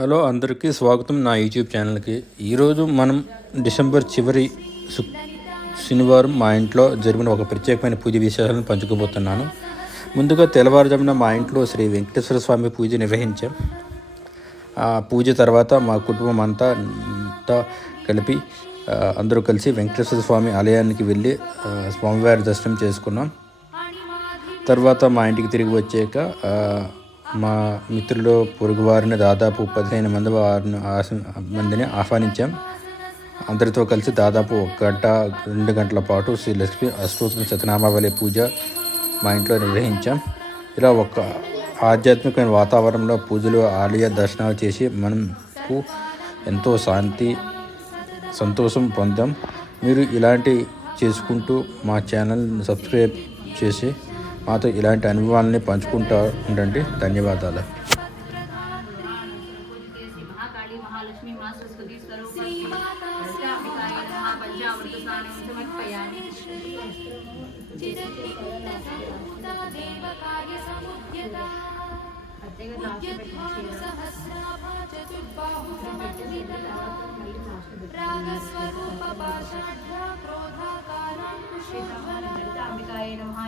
Hello అందరికీ స్వాగతం నా యూట్యూబ్ ఛానల్కి. ఈరోజు మనం డిసెంబర్ చివరి శనివారం మా ఇంట్లో జరిగిన ఒక ప్రత్యేకమైన పూజ విశేషాలను పంచుకోబోతున్నాను. ముందుగా తెల్లవారుజామున మా ఇంట్లో శ్రీ వెంకటేశ్వర స్వామి పూజ నిర్వహించాం. ఆ పూజ తర్వాత మా కుటుంబం అంతా కలిపి అందరూ కలిసి వెంకటేశ్వర స్వామి ఆలయానికి వెళ్ళి స్వామివారి దర్శనం చేసుకున్నాం. తర్వాత మా ఇంటికి తిరిగి వచ్చాక మా మిత్రులు పొరుగు వారిని దాదాపు 15 మందిని ఆహ్వానించాం. అందరితో కలిసి దాదాపు 1 గంట 2 గంటల పాటు శ్రీ లక్ష్మీ అష్టోత్తర శతనామావళి పూజ మా ఇంట్లో నిర్వహించాం. ఇలా ఒక ఆధ్యాత్మికమైన వాతావరణంలో పూజలు, ఆలయ దర్శనాలు చేసి మనకు ఎంతో శాంతి, సంతోషం పొందాం. మీరు ఇలాంటి చేసుకుంటూ మా ఛానల్ని సబ్స్క్రైబ్ చేసి మాతో ఇలాంటి అనుభవాలని పంచుకుంటూ ఉండండి. ధన్యవాదాలు. अंबिकाय नमः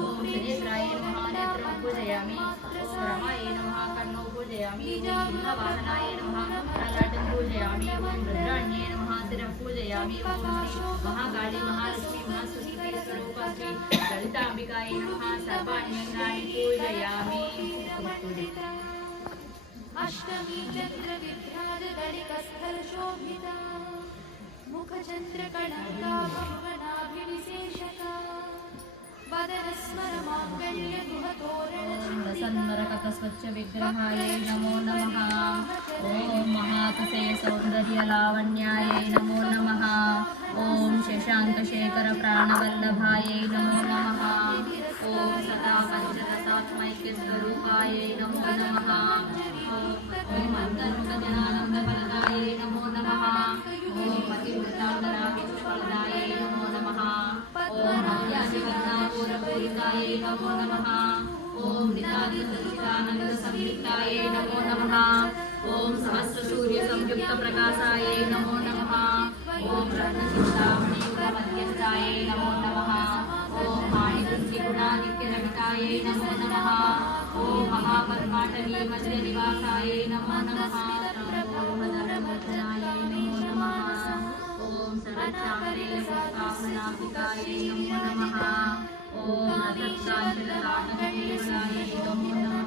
ओम शनेश्वराय नमः नेत्रं पूजयामि ओम रमाय नमः कर्णौ पूजयामि ओम सिंहवाहनाय नमः ललाटं पूजयामि ओम रुद्राण्ये नमः शिरं पूजयामि ओम श्री महाकाली महालक्ष्मी महासरस्वती स्वरूपा श्री ललितांबिकाय नमः सर्वाण्यंगानि पूजयामि. अष्टमी चंद्र विभ्राज दलिकस्थल शोभिता मुखचंद्रकलंका भवनाभिविशेषका सन्मरकस्वच्छ विग्रहाय नमो नमः. ओम महातिशय सौंदर्य लावण्याय नमो नमः. ओम शशांकशेखर प्राणवल्लभाय नमो नमः. ओम सदा पंचदशात्मैक्य स्वरूपाय नमो नमः. ओम अंतर्मुखजनानंद फलदाय नमो नमः. ओम पतिव्रतांगराक्षफलदाय नमो नमः. ओम अज्ञानिवर्णापूरपूरिताय नमो नमः. ओम नितादिसच्चिदानंद संयुक्ताय नमो नमः. ओम सहस्र सूर्य संयुक्त प्रकाशाय नमो नमः. ओम रत्नचिंतामणियुगमध्यस्थाय नमो नमः. ओम माणिकुञ्चिगुणादित्यरहिताय नमो नमः. ओम महापद्माटवी मध्य निवासाय नमो नमः. ओम धर्मवर्धनाय नमो नमः. ओम सर्वचामरे लोकामनापिकाय नमो नमः. ओम रथत्काञ्चलताटङ्केशाय नमो नमः.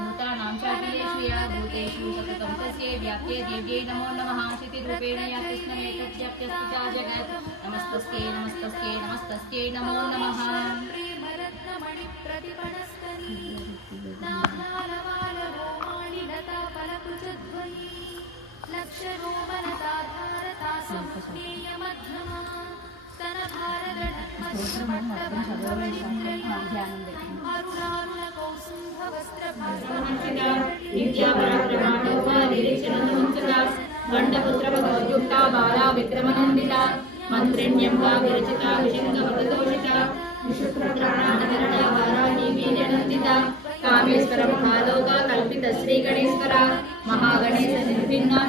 भूतानां चाखिलेष्वया भूतेषु सततं तस्य व्याप्ये देव्यै नमो नमः. क्षितिरूपेण या कृष्णमेतस्याप्यस्तिता जगत् नमस्तस्यै नमस्तस्यै नमस्तस्यै नमो नमः. गंडपुत्रयुक्ता बाला विक्रमनंदिता मंत्रिण्यंबा विरचिता विशंगवतोषिता विशुक्रप्राणानगरणा वाराही वीर्यनंदिता कामेश्वर महालोका कल्पित श्री गणेश्वर महागणेश निर्भिन्ना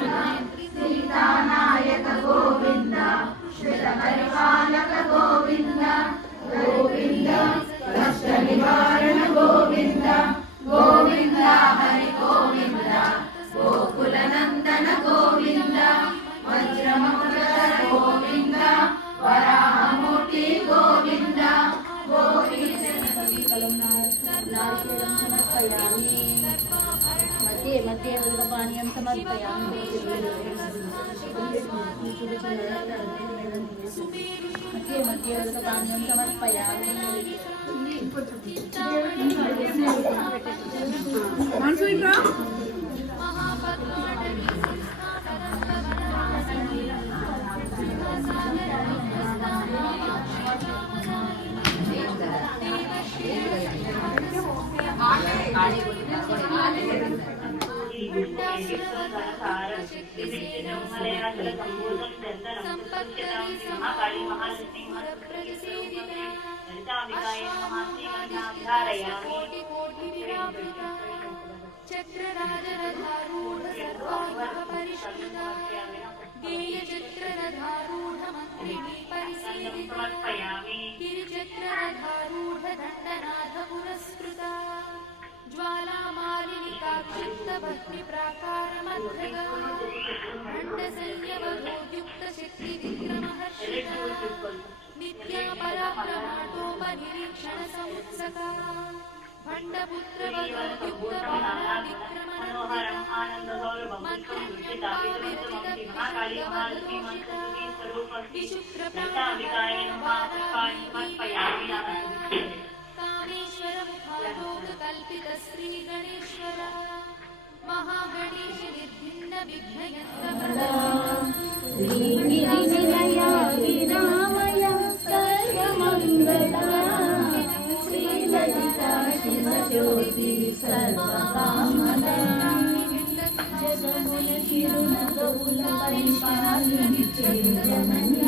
सीतानायक गोविंद श्वेत परिपालक गोविंद गोविंद कष्ट निवारण गोविंद गोविंद हरि गोविंद गोकुल नंदन गोविंद वज्रमकुटधर गोविंद वराहमूर्ति गोविंद गोविंद समर्पयामि मध्ये मध्ये उल्लपानीयं समर्पयामि मध्ये मध्ये उल्लपानीयं समर्पयामि. चक्रराजरथारूढ भक्ति प्राकारमध्रगा खण्डसंयमयोयुक्त शक्ति विक्रमहर्षिता नित्या पराक्रमाटोपनिरीक्षण समुत्सका भण्डपुत्र वधोयुक्त बाला विक्रमनन्दिता मन्त्रण्यम्बा विरचित विशुक्र प्राणविकाय कामेश्वर मुखालोक कल्पित श्री गणेश्वर महागणेश निर्भिन्न विघ्नयन्त्र श्रीगिरिनिलया विरामय सर्वमङ्गला श्रीललिता शिवज्योति सर्वकामदा जगमुल चिरुनगौल परिपालिनि जननी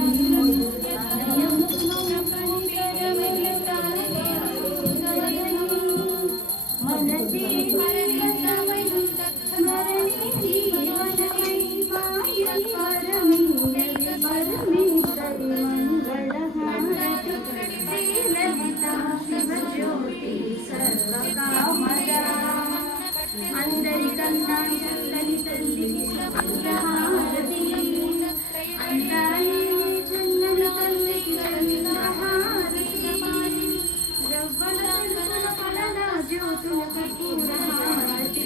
मनसे परमेश्वरी मंगलहारति श्रीललिता शिवज्योति सर्वकामदा अंदरिकन्ना चल्లని తల్లికి హారతి అందాలే చల్లని తల్లికి హారతి రవ్వల వెలుగుల పలన జ్యోతుల కర్పూర హారతి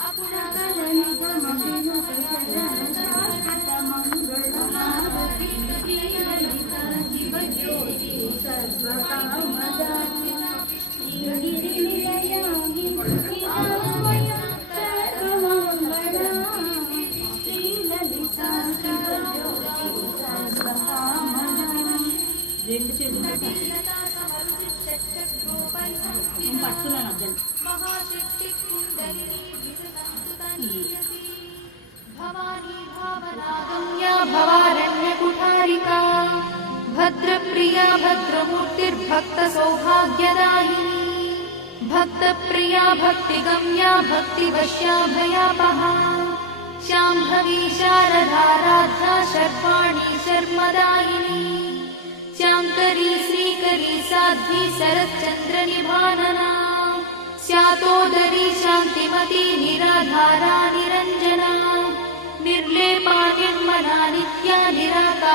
సకల నిగమ వినుత సజన శాశ్వత మంగళ హారతి శ్రీలలితా శివజ్యోతి సర్వకామదా శ్రీగిరినిలయా విరామయ సర్వమంగళా శ్రీలలితా శివజ్యోతి సర్వకామదా రెండు చేతులు పట్టుకున్నాను అర్థం महाशक्ति कुंडलिनी विसृतनीयसी भवानी भावनागम्या भवारण्य कुठारिका भद्रप्रिया भद्रमूर्तिर्भक्त सौभाग्यदायिनी भक्तप्रिया भक्तिगम्या भक्तिवश्या भयापहा शाम्भवी शारदाराध्या शर्वाणी शर्मदायिनी शाङ्करी श्रीकरी साध्वी शरच्चन्द्र निभानना स्यातोदरी शान्तिमती निराधारा निरञ्जना निर्लेपा निर्मला नित्या निराका